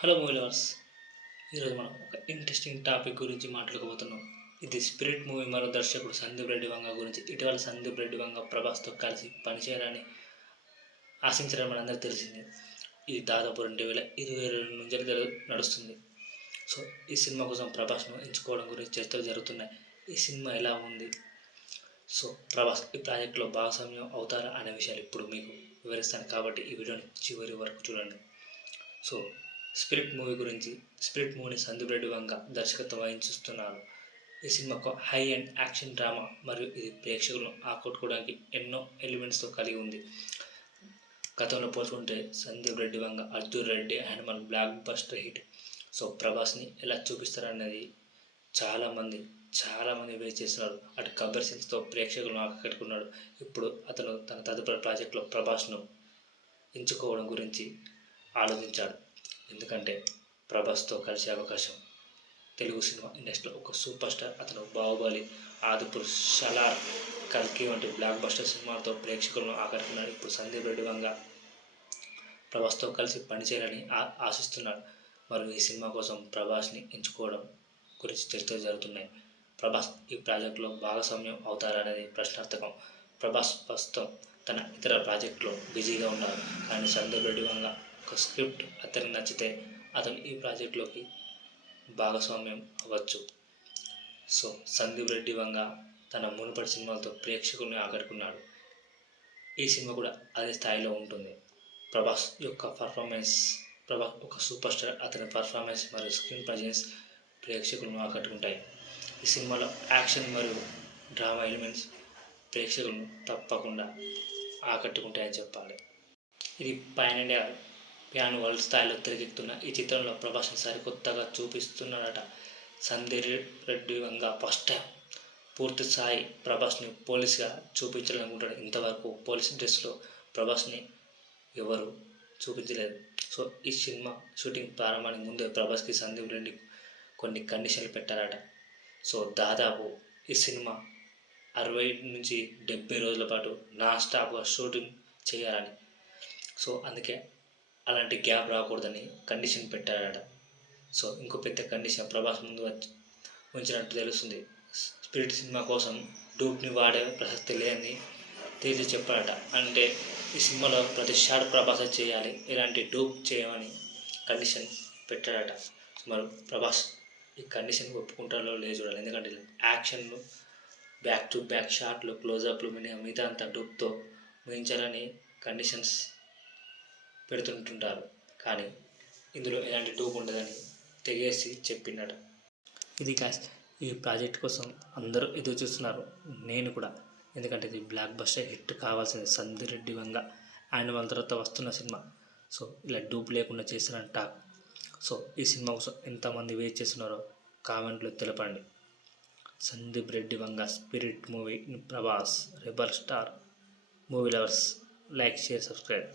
Hello movie lovers. ఈరోజు మనం ఒక ఇంట్రెస్టింగ్ టాపిక్ గురించి మాట్లాడుకోబోతున్నాం. ఇది స్పిరిట్ మూవీ మరో దర్శకుడు సందీప్ రెడ్డి వంగ గురించి. ఇటీవల సందీప్ రెడ్డి వంగ ప్రభాస్తో కలిసి పనిచేయాలని ఆశించడం మనందరికీ తెలిసిందే. ఇది దాదాపు 2022 నుంచి నడుస్తుంది. సో ఈ సినిమా కోసం ప్రభాస్ను ఎంచుకోవడం గురించి చర్చలు జరుగుతున్నాయి. ఈ సినిమా ఎలా ఉంది, సో ప్రభాస్ ఈ ప్రాజెక్ట్లో భాగస్వామ్యం అవుతారా అనే విషయాలు ఇప్పుడు మీకు వివరిస్తాను. కాబట్టి ఈ వీడియోని చివరి వరకు చూడండి. సో స్పిరిట్ మూవీని సందీప్ రెడ్డి వంగ దర్శకత్వం వహించుస్తున్నారు. ఈ సినిమా ఒక హై అండ్ యాక్షన్ డ్రామా మరియు ఇది ప్రేక్షకులను ఆకట్టుకోవడానికి ఎన్నో ఎలిమెంట్స్తో కలిగి ఉంది. గతంలో పోల్చుకుంటే Sandeep Reddy Vanga Arjun Reddy Animal blockbuster hit. So ప్రభాస్ని ఎలా చూపిస్తారనేది చాలామంది వెయిట్ చేస్తున్నారు. అటు గబ్బర్ సింగ్తో ప్రేక్షకులను ఆకట్టుకున్నాడు. ఇప్పుడు అతను తన తదుపరి ప్రాజెక్టులో ప్రభాస్ను ఎంచుకోవడం గురించి ఆలోచించాడు. ఎందుకంటే ప్రభాస్తో కలిసే అవకాశం తెలుగు సినిమా ఇండస్ట్రీలో ఒక సూపర్ స్టార్. అతను బాహుబలి, ఆదిపురుష్, సలార్, కల్కి వంటి బ్లాక్ బస్టర్ సినిమాలతో ప్రేక్షకులను ఆకట్టుకున్నాడు. ఇప్పుడు సందీప్ రెడ్డి వంగ ప్రభాస్తో కలిసి పనిచేయాలని ఆశిస్తున్నాడు. మరియు ఈ సినిమా కోసం ప్రభాస్ని ఎంచుకోవడం గురించి చర్చలు జరుగుతున్నాయి. ప్రభాస్ ఈ ప్రాజెక్టులో భాగస్వామ్యం అవుతారనేది ప్రశ్నార్థకం. ప్రభాస్ ప్రస్తుతం తన ఇతర ప్రాజెక్టులో బిజీగా ఉన్నారు. కానీ సందీప్ రెడ్డి వంగ ఒక స్క్రిప్ట్ అతనికి నచ్చితే అతను ఈ ప్రాజెక్టులోకి భాగస్వామ్యం అవ్వచ్చు. సో సందీప్ రెడ్డి వంగ తన మునుపటి సినిమాలతో ప్రేక్షకుల్ని ఆకట్టుకున్నాడు. ఈ సినిమా కూడా అదే స్థాయిలో ఉంటుంది. ప్రభాస్ ఒక సూపర్ స్టార్. అతని పర్ఫార్మెన్స్ మరియు స్క్రీన్ ప్రజెన్స్ ప్రేక్షకులను ఆకట్టుకుంటాయి. ఈ సినిమాలో యాక్షన్ మరియు డ్రామా ఎలిమెంట్స్ ప్రేక్షకులను తప్పకుండా ఆకట్టుకుంటాయని చెప్పాలి. ఇది పాన్ ఇండియా ప్యాన్ వరల్డ్ స్థాయిలో తెరకెక్కుతున్న ఈ చిత్రంలో ప్రభాస్ని సరికొత్తగా చూపిస్తున్నాడట సందీప్ రెడ్డి వంగ. ఫస్ట్ టైం పూర్తి స్థాయి ప్రభాస్ని పోలీస్గా చూపించాలనుకుంటాడు. ఇంతవరకు పోలీస్ డ్రెస్లో ప్రభాస్ని ఎవరు చూపించలేదు. సో ఈ సినిమా షూటింగ్ ప్రారంభానికి ముందే ప్రభాస్కి సందీప్ రెడ్డి కొన్ని కండిషన్లు పెట్టారట. సో దాదాపు ఈ సినిమా 60 నుంచి 70 రోజుల పాటు నాన్ స్టాప్గా షూటింగ్ చేయాలని. సో అందుకే అలాంటి గ్యాప్ రాకూడదని కండిషన్ పెట్టాడట. సో ఇంకో పెద్ద కండిషన్ ప్రభాస్ ముందు ఉంచినట్టు తెలుస్తుంది. స్పిరిట్ సినిమా కోసం డూప్ని వాడే ప్రసక్తి లేదని తేల్చి చెప్పాడట. అంటే ఈ సినిమాలో ప్రతి షాట్ ప్రభాస్ చేయాలి, ఎలాంటి డూప్ చేయమని కండిషన్ పెట్టాడట. మరి ప్రభాస్ ఈ కండిషన్ ఒప్పుకుంటారో లేదు చూడాలి. ఎందుకంటే యాక్షన్లు, బ్యాక్ టు బ్యాక్ షాట్లు, క్లోజప్లు మిగతా అంతా డూప్తో ముగించాలని కండిషన్స్ పెడుతుంటుంటారు. కానీ ఇందులో ఎలాంటి డూప్ ఉండదని తెగేసి చెప్పిండట. ఇది కాస్త ఈ ప్రాజెక్ట్ కోసం అందరూ ఎదురు చూస్తున్నారు, నేను కూడా. ఎందుకంటే ఇది బ్లాక్ బస్టర్ హిట్ కావాల్సింది. సందీప్ రెడ్డి వంగ యానిమల్ తర్వాత వస్తున్న సినిమా. సో ఇలా డూప్ లేకుండా చేస్తారని టాక్. సో ఈ సినిమా కోసం ఎంతమంది వెయిట్ చేస్తున్నారో కామెంట్లో తెలపండి. Sandeep Reddy Vanga Spirit movie Prabhas rebel star. Movie lovers, like, share, subscribe.